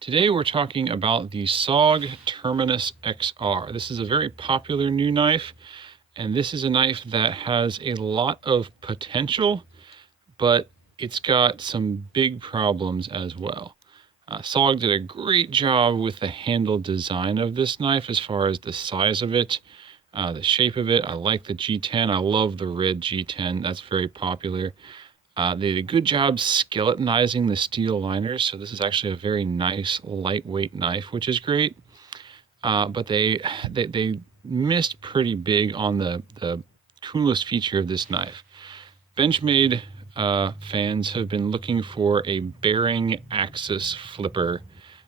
Today we're talking about the SOG Terminus XR. This is a very popular new knife, and this is a knife that has a lot of potential, but it's got some big problems as well. SOG did a great job with the handle design of this knife as far as the size of it, the shape of it. I like the G10. I love the red G10. That's very popular. They did a good job skeletonizing the steel liners, so this is actually a very nice lightweight knife, which is great. But they missed pretty big on the coolest feature of this knife. Benchmade fans have been looking for a bearing axis flipper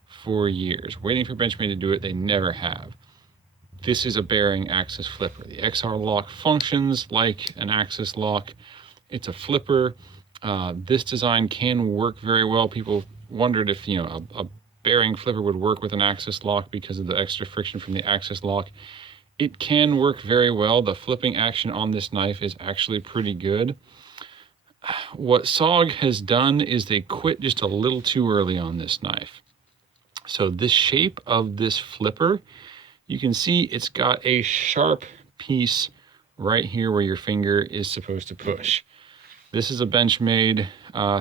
for years, waiting for Benchmade to do it. They never have. This is a bearing axis flipper. The XR lock functions like an axis lock. It's a flipper. This design can work very well. People wondered if a bearing flipper would work with an axis lock because of the extra friction from the axis lock. It can work very well. The flipping action on this knife is actually pretty good. What SOG has done is they quit just a little too early on this knife. So this shape of this flipper, you can see it's got a sharp piece right here where your finger is supposed to push. This is a Benchmade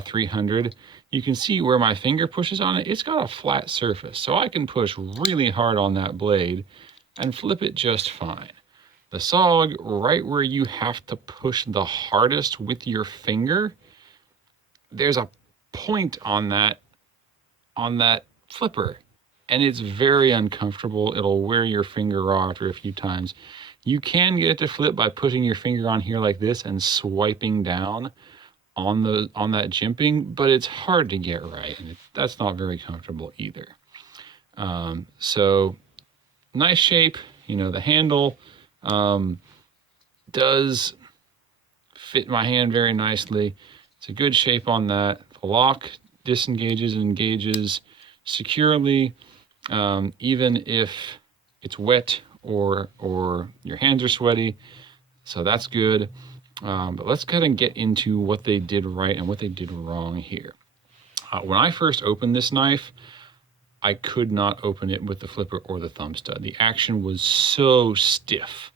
300. You can see where my finger pushes on it. It's got a flat surface, so I can push really hard on that blade and flip it just fine. The SOG, right where you have to push the hardest with your finger, there's a point on that flipper, and it's very uncomfortable. It'll wear your finger raw after a few times. You can get it to flip by putting your finger on here like this and swiping down on that jimping, but it's hard to get right, and that's not very comfortable either. So nice shape, the handle does fit my hand very nicely. It's a good shape on that. The lock disengages and engages securely, even if it's wet or your hands are sweaty, so that's good. But let's go ahead and get into what they did right and what they did wrong here. When I first opened this knife, I could not open it with the flipper or the thumb stud. The action was so stiff.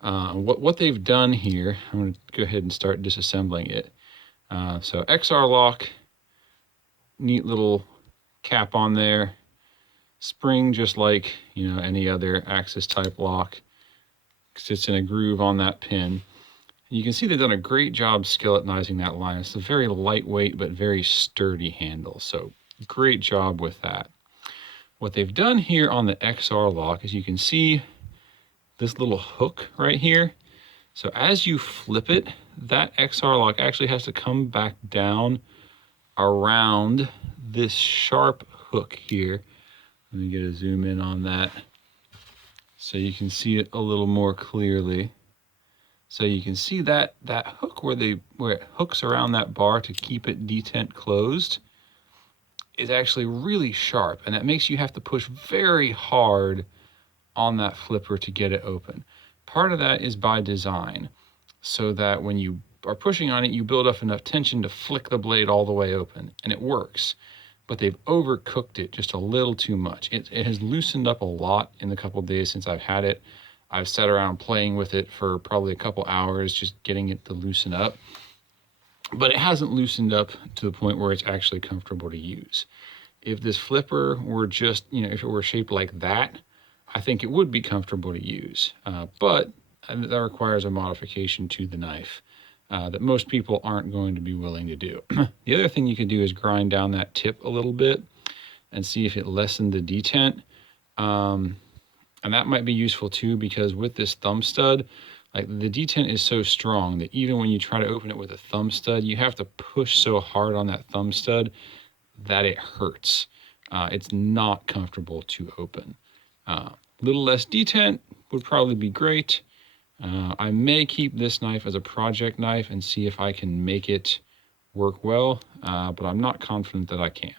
What they've done here, I'm going to go ahead and start disassembling it. So XR lock, neat little cap on there. Spring, just like any other axis type lock, sits in a groove on that pin. And you can see they've done a great job skeletonizing that line. It's a very lightweight but very sturdy handle, so great job with that. What they've done here on the XR lock is you can see this little hook right here. So as you flip it, that XR lock actually has to come back down around this sharp hook here. Let me get a zoom in on that so you can see it a little more clearly. So you can see that hook where it hooks around that bar to keep it detent closed is actually really sharp, and that makes you have to push very hard on that flipper to get it open. Part of that is by design, so that when you are pushing on it, you build up enough tension to flick the blade all the way open, and it works. But they've overcooked it just a little too much. It has loosened up a lot in the couple days since I've had it. I've sat around playing with it for probably a couple hours, just getting it to loosen up. But it hasn't loosened up to the point where it's actually comfortable to use. If this flipper were just, if it were shaped like that, I think it would be comfortable to use. But that requires a modification to the knife that most people aren't going to be willing to do. The other thing you could do is grind down that tip a little bit and see if it lessened the detent. And that might be useful too, because with this thumb stud, like the detent is so strong that even when you try to open it with a thumb stud, you have to push so hard on that thumb stud that it hurts. It's not comfortable to open. A little less detent would probably be great. I may keep this knife as a project knife and see if I can make it work well, but I'm not confident that I can.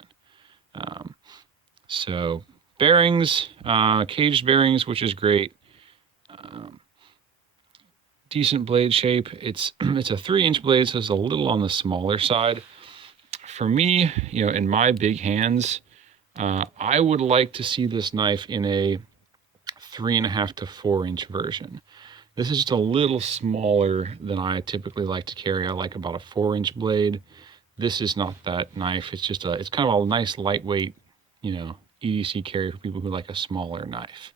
So bearings, caged bearings, which is great. Decent blade shape. It's a 3-inch blade, so it's a little on the smaller side. For me, in my big hands, I would like to see this knife in a 3.5 to 4 inch version. This is just a little smaller than I typically like to carry. I like about a 4-inch blade. This is not that knife. It's just it's kind of a nice lightweight, you know, EDC carry for people who like a smaller knife.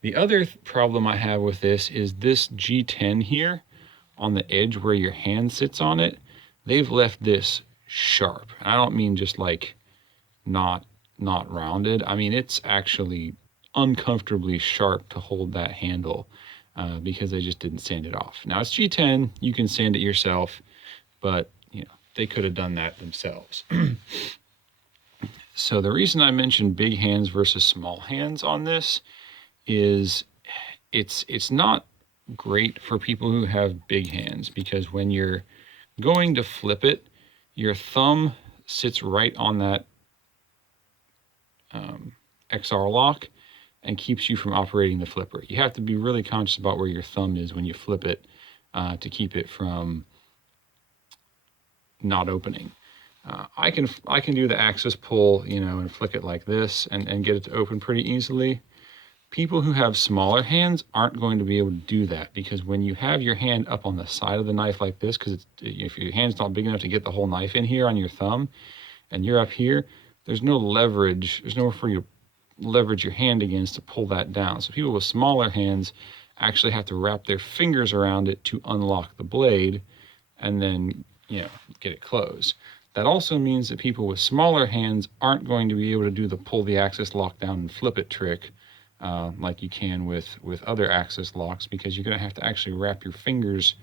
The other problem I have with this is this G10 here on the edge where your hand sits on it. They've left this sharp. I don't mean just like not rounded. I mean, it's actually uncomfortably sharp to hold that handle because they just didn't sand it off. Now it's G10, you can sand it yourself, but you know, they could have done that themselves. So the reason I mentioned big hands versus small hands on this is it's not great for people who have big hands, because when you're going to flip it, your thumb sits right on that XR lock and keeps you from operating the flipper. You have to be really conscious about where your thumb is when you flip it to keep it from not opening. I can do the axis pull, you know, and flick it like this and get it to open pretty easily. People who have smaller hands aren't going to be able to do that, because when you have your hand up on the side of the knife like this, because if your hand's not big enough to get the whole knife in here on your thumb, and you're up here, there's no leverage. There's nowhere for you to leverage your hand against to pull that down. So people with smaller hands actually have to wrap their fingers around it to unlock the blade and then, you know, get it closed. That also means that people with smaller hands aren't going to be able to do the pull the axis lock down and flip it trick like you can with other axis locks, because you're going to have to actually wrap your fingers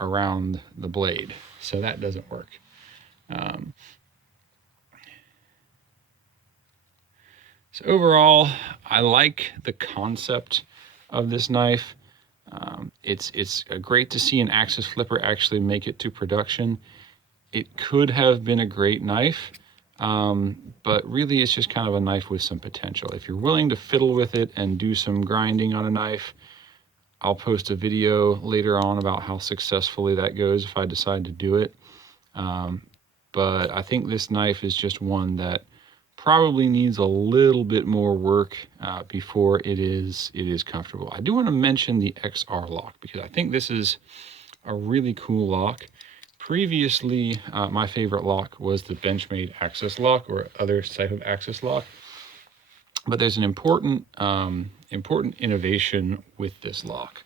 around the blade. So that doesn't work. So overall, I like the concept of this knife. It's great to see an axis flipper actually make it to production. It could have been a great knife, but really it's just kind of a knife with some potential. If you're willing to fiddle with it and do some grinding on a knife, I'll post a video later on about how successfully that goes if I decide to do it. But I think this knife is just one that probably needs a little bit more work before it is comfortable. I do want to mention the XR lock, because I think this is a really cool lock. Previously, my favorite lock was the Benchmade axis lock or other type of axis lock. But there's an important innovation with this lock.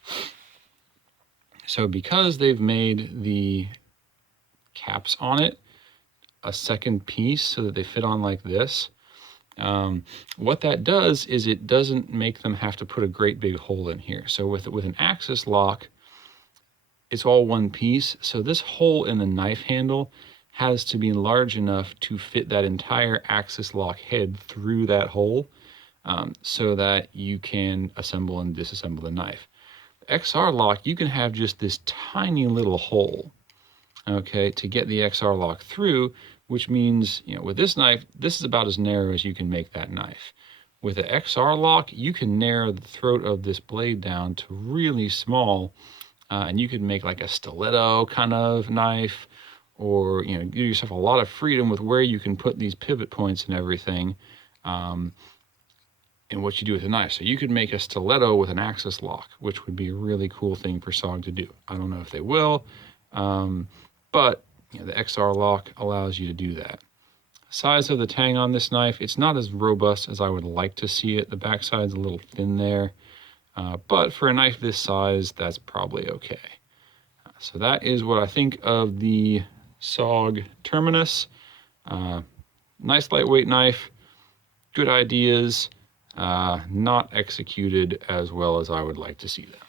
So because they've made the caps on it a second piece so that they fit on like this, what that does is it doesn't make them have to put a great big hole in here. So with an axis lock, it's all one piece. So this hole in the knife handle has to be large enough to fit that entire axis lock head through that hole, so that you can assemble and disassemble the knife. The XR lock, you can have just this tiny little hole, okay, to get the XR lock through, which means, you know, with this knife, this is about as narrow as you can make that knife. With the XR lock, you can narrow the throat of this blade down to really small, and you can make like a stiletto kind of knife, or, you know, give yourself a lot of freedom with where you can put these pivot points and everything, and what you do with the knife. So you could make a stiletto with an axis lock, which would be a really cool thing for SOG to do. I don't know if they will, but you know, the XR lock allows you to do that. Size of the tang on this knife, it's not as robust as I would like to see it. The backside's a little thin there, but for a knife this size, that's probably okay. So that is what I think of the SOG Terminus. Nice lightweight knife, good ideas, not executed as well as I would like to see them.